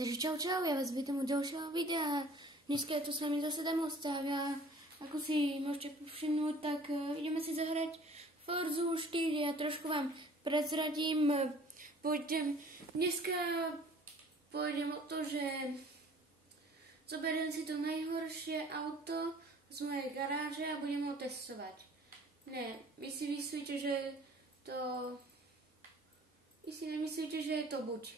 Takže čau, já vás vítám u dalšího videa. Dneska je tu s vámi zase Demostav. Ako si môžete povšimnúť, tak ideme si zahrať Forzu 4 a trošku vám prezradím. Dneska pôjdem o to, že zoberiem si to najhoršie auto z mojej garáže a budem ho testovať. Ne, vy si myslíte, že to... Vy si nemyslíte, že je to buď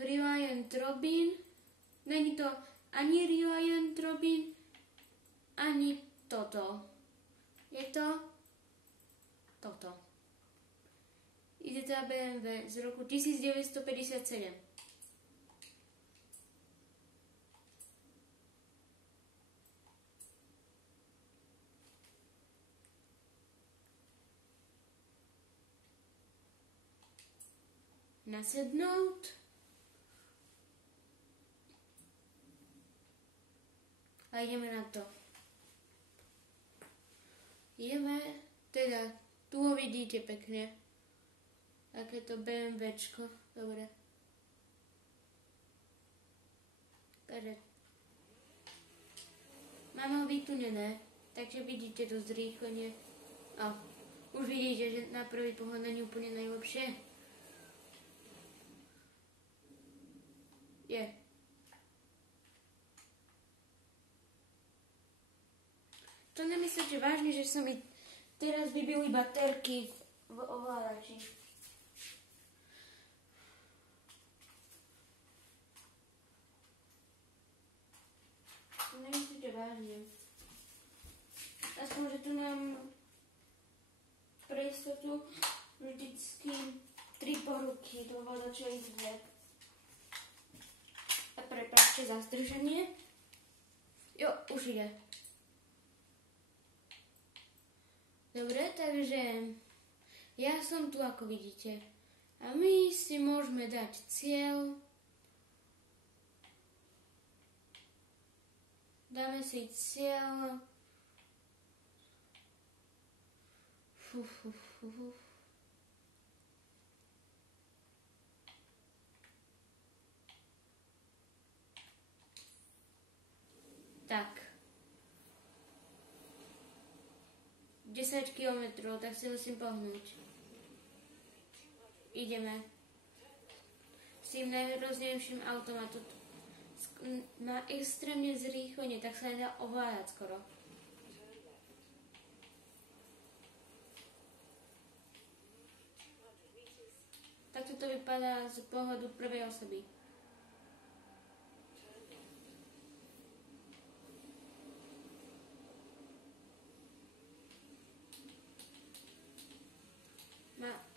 Reliant Robin, není to ani Reliant Robin, ani toto. Je to toto. Ide to BMW z roku 1957. Nasednout. A ideme na to. Ideme, teda, tu ho vidíte pekne. Takéto BMWčko, dobre. Pere. Mám ho vytunené, takže vidíte to zrýchlenie. Už vidíte, že na prvý pohľad není úplne najlepšie. Je. To nemyslíte vážne, že sa mi teraz vybili baterky v ovládači. To nemyslíte vážne. Aspoň, že tu mám pre istotu vždycky 3 poruky do ovládača ide. A prepáčte za zdržanie. Jo, už ide. Dobre, takže ja som tu, ako vidíte. A my si môžeme dať cieľ. Dáme si cieľ. Tak. 10 kilometrov, tak si musím pohnúť. Ideme. S tým najhroznejším autom a to má extrémne zrýchlenie, tak sa nedá ovládať skoro. Takto to vypadá z pohľadu prvej osoby.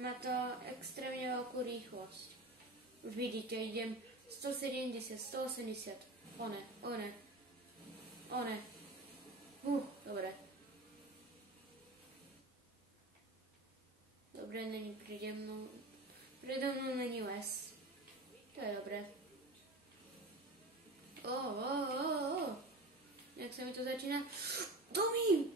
Má to extrémne veľkú rýchlosť. Už vidíte, idem 170, 180. One. Dobre. Dobre, není predo mnou. Predo mnou není les. To je dobré. Jak sa mi to začína? Domy!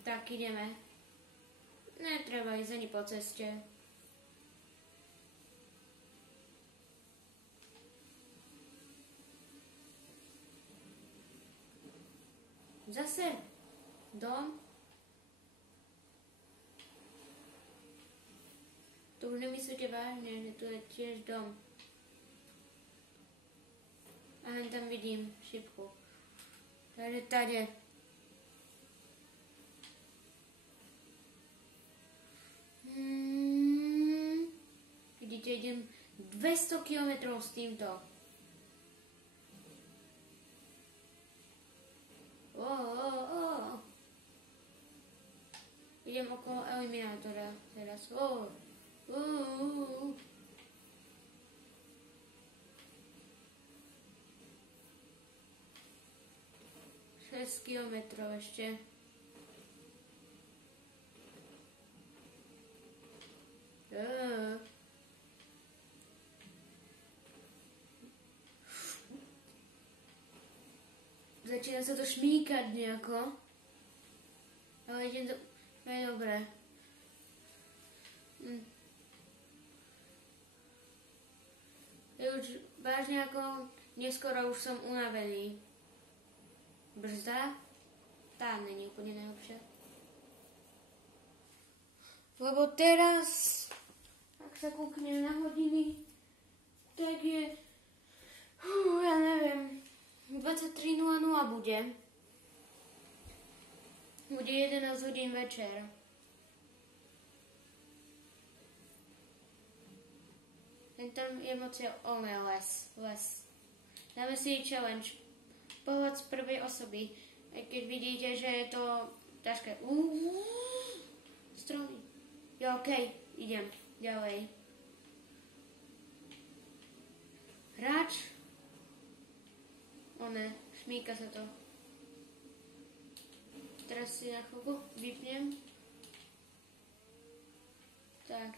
Tak ideme. Netreba ísť ani po ceste. Zase dom. To už nemyslíte vážne, že tu je tiež dom. A hen tam vidím šipku. Takže tady. Vidíte, idem 200 km s týmto. Idem okolo eliminátora teraz. 6 kilometrov ešte. Začína sa to šmíkať nejako. Ale ide to... Je dobré. Je už vážne ako neskoro už som unavený. Brzda? Tá není úplne najlepšia. Lebo teraz, ak sa kúknem na hodiny, tak je, ja neviem, 23:00 bude. Bude 11 hodín večer. Tam je moc les. Dáme si challenge. Pohľad z prvej osoby. Aj keď vidíte, že je to ťažké. Stromy. Jo, okej, idem ďalej. Hráč. Šmíka sa to. Teraz si na chvíľku vypnem. Tak.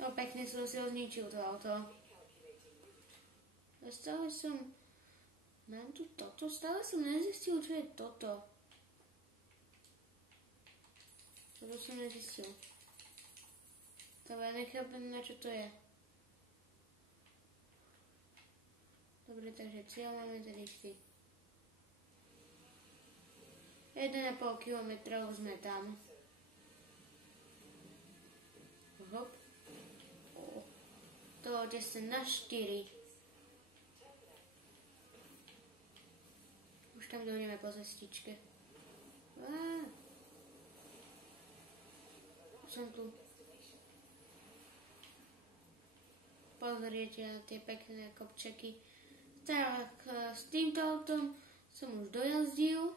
No pekne som si ho zničil to auto. Stále som... Mám tu toto? Stále som nezistil, čo je toto. Toto som nezistil. Ale ja nechápem, na čo to je. Dobre, takže cieľ máme tady vždy. 1,5 kilometrov sme tam. Hop. To sa na 4. Už tam dojdeme po cestičke. Som tu. Pozriete na tie pekné kopčeky. Tak, s týmto autom som už dojazdil.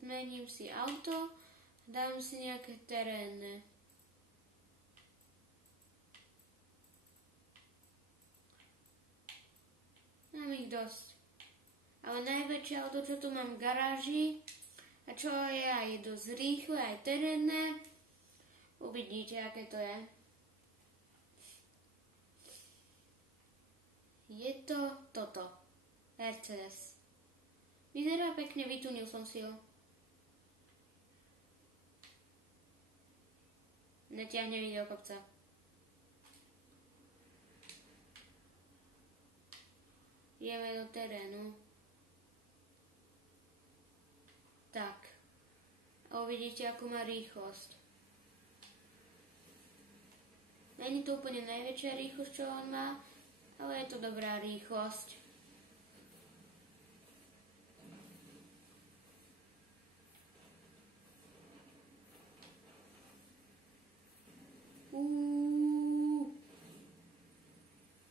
Zmením si auto, dám si nejaké terénne. Mám ich dosť. Ale najväčšie auto, čo tu mám v garáži, a čo je aj dosť rýchle, aj terénne, uvidíte, aké to je. Je to toto. Mercedes. Vyzerá pekne, vytunil som si ho. Netiahne mi do kopca. Ideme do terénu. Tak. A uvidíte, akú má rýchlosť. Není to úplne najväčšia rýchlosť, čo on má, ale je to dobrá rýchlosť.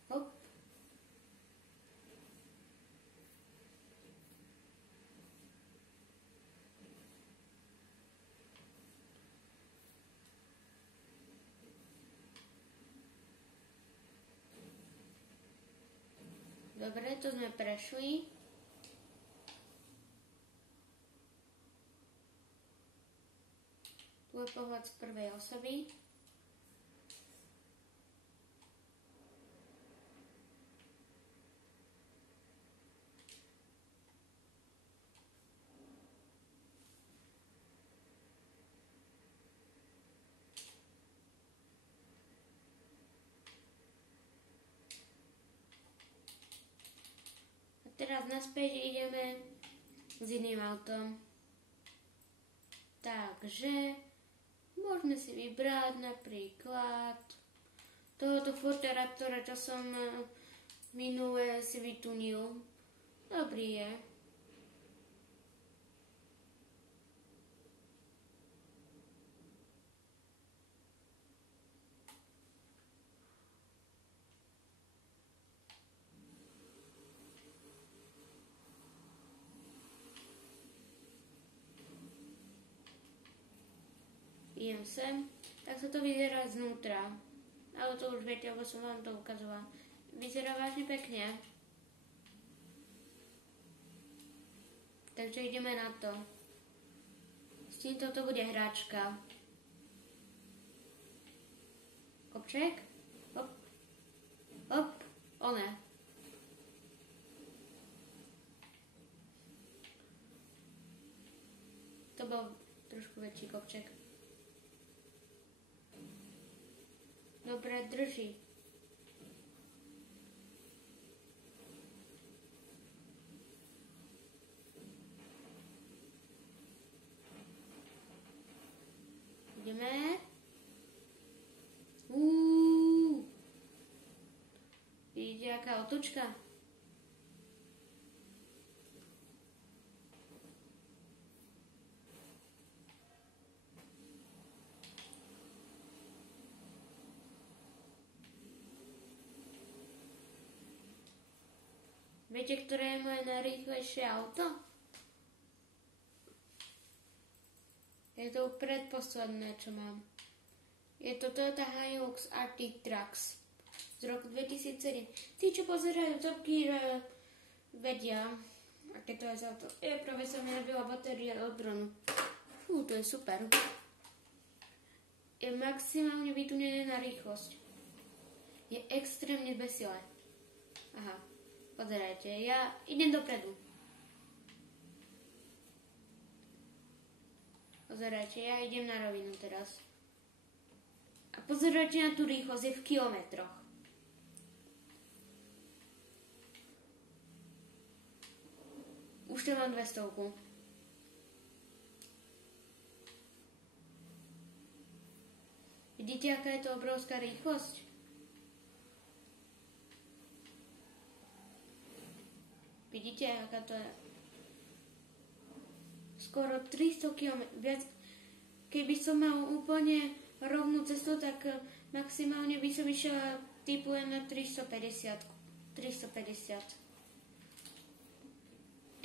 Hop. Dobre, to sme prešli. Tu je pohľad z prvej osoby. Teraz naspäť ideme s iným autom. Takže môžeme si vybrať napríklad tohoto Forda Raptora, čo som minule si vytunil. Dobrý je. Idem sem, tak sa to vyzerá znútra. Ale to už viete, lebo som vám to ukazovala. Vyzerá vážne pekne. Takže ideme na to. S týmto to bude hračka. kopček. Hop. Hop. One. To bol trošku väčší kopček. Dobre, drží. Ideme. Vidíte, aká otočka? Viete, ktoré je moje najrýchlejšie auto? Je to predposledné, čo mám. Je to Toyota Hilux Arctic Trax z roku 2007. Tí, čo pozerajú Top Gear, vedia, aké to je za auto. Práve sa mi nabila batéria od dronu. To je super. Je maximálne vytunené na rýchlosť. Je extrémne veselé. Aha. Pozerajte, ja idem dopredu. Pozerajte, ja idem na rovinu teraz. A pozerajte na tú rýchlosť, je v kilometroch. Už to mám 200. Vidíte, aká je to obrovská rýchlosť? Vidíte, aká to je? Skoro 300 km. Viac, keby som mal úplne rovnú cestu, tak maximálne by som išla typujem na 350.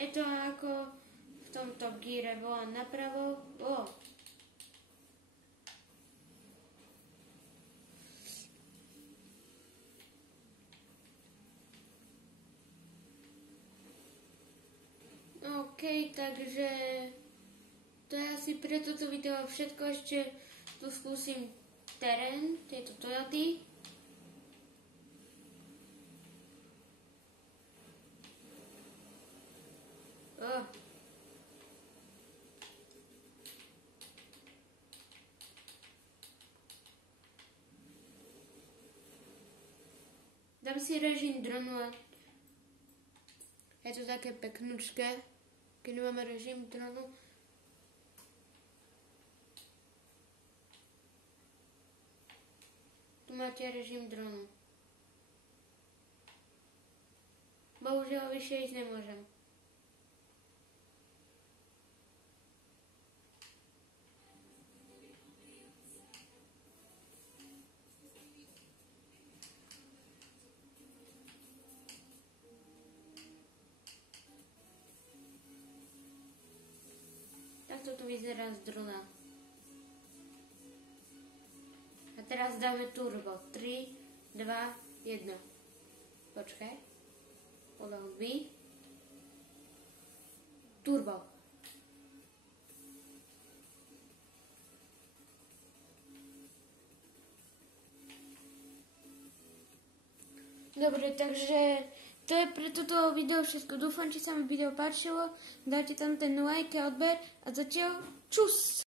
Je to ako v tom Top Geare, volám napravo. OK, takže to je asi pre toto video všetko. Ešte tu skúsim terén tejto Toyoty. Dám si režim dronu a je to také peknúčké, keď máme režim dronu. Tu máte režim dronu. Bohužiaľ vyššie ísť nemôžem. Takto tu vyzerá z drona. A teraz dáme turbo. 3, 2, 1. Počkaj. Podľa hudby. Turbo. Dobre, takže to je pre toto video všetko. Dúfam, že sa mi video páčilo. Dajte tam ten like a odber a zatiaľ čus!